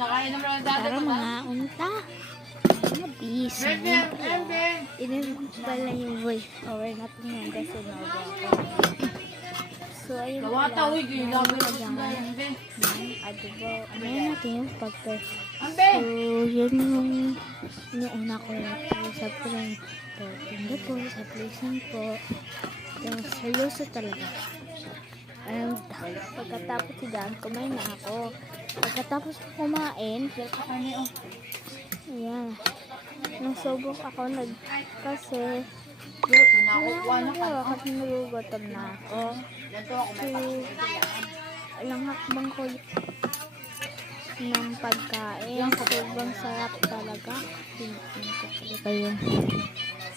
Nakain naman ang dati Para ko mga unta. Mga busy. Inilog pala yung voice over natin yan kasi nawa ako. So, ayun pala. Gawata, uy, gila mo Ayan. yung Ben. Adobo. Ano natin yung pagka. Ambe! So, yun yung una ko natin. Sabi ko lang, tinda po, sa placing po. Yung seryoso talaga. And, pagkatapos dyan, kumain na ako. Pagkatapos kumain, ayan. Nasubok ako kasi Nakukuha na ka. kasi nagugutom na ako. Ganito ako. So, ilang hakbang ko ng pagkain. Sobrang sarap talaga. Tingnan ko talaga yung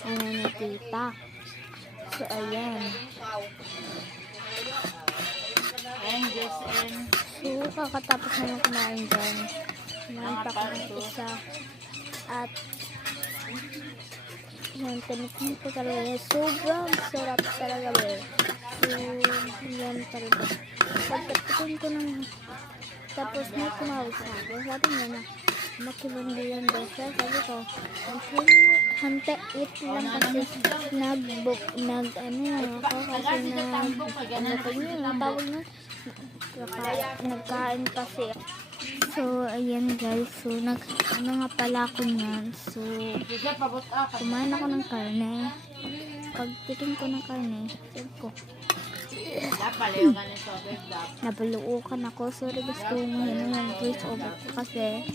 ano ni tita. So, ayan. And this and So, kakatapos na nung kumain dyan. Kumain pa ako ng isa. At, yan, tinitin ko talaga. Sobrang sarap talaga, be. So, yan talaga. Pagkatikin ko ng tapos may tumawag sa akin. Sabi niya na, makilandiyan daw siya. Sabi ko, hante, wait lang kasi nag-book, ano ako kasi tawag na, nagkain kasi. So, ayan guys. So, ano nga pala ako niyan. So, kumain ako ng karne. Pagtikim ko ng karne, sabi ko, nabaluukan ako. Sorry guys kung yun yung voice over ko kasi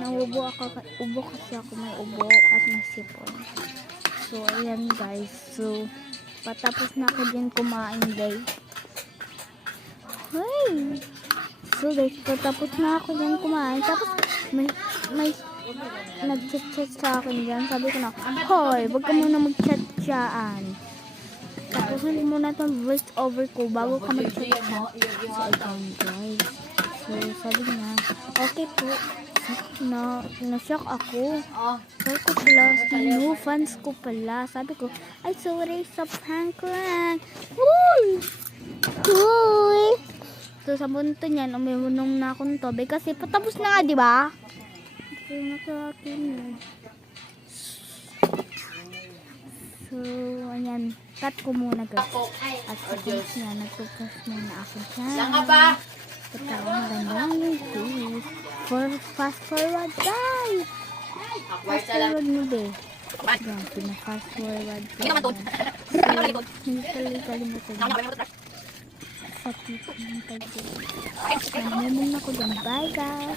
naubo kasi ako, may ubo at may sipon. So, ayan guys. So, patapos na ako din kumain guys. Hey! So guys, patapos na ako din kumain. Tapos, may nag-chat sa akin dyan. Sabi ko na, hoy, wag ka muna mag-chat dyan. Tapos hindi muna itong voice over ko bago ka mag-chat. So, ayun guys. So, sabi niya, okay po. Na-shock ako. Sabi ko pala, new fans ko pala. Sabi ko, ay sorry sa prank lang. Uy! Uy! So, sa punto niyan, umimunong na akong tobe. Kasi patapos na nga, di ba? So, nasa akin yun. So, ayan. Cut ko muna guys. At sa punto niya, nagpupush muna ako dyan. Langa ba? Katawang ganda guys. Fast forward guys. Fast forward mo be. Yan, pina-fast forward ko. So, hindi talaga kalimutan. Sa tipo ng pag-ibig. Namumong ako dyan. Bye guys.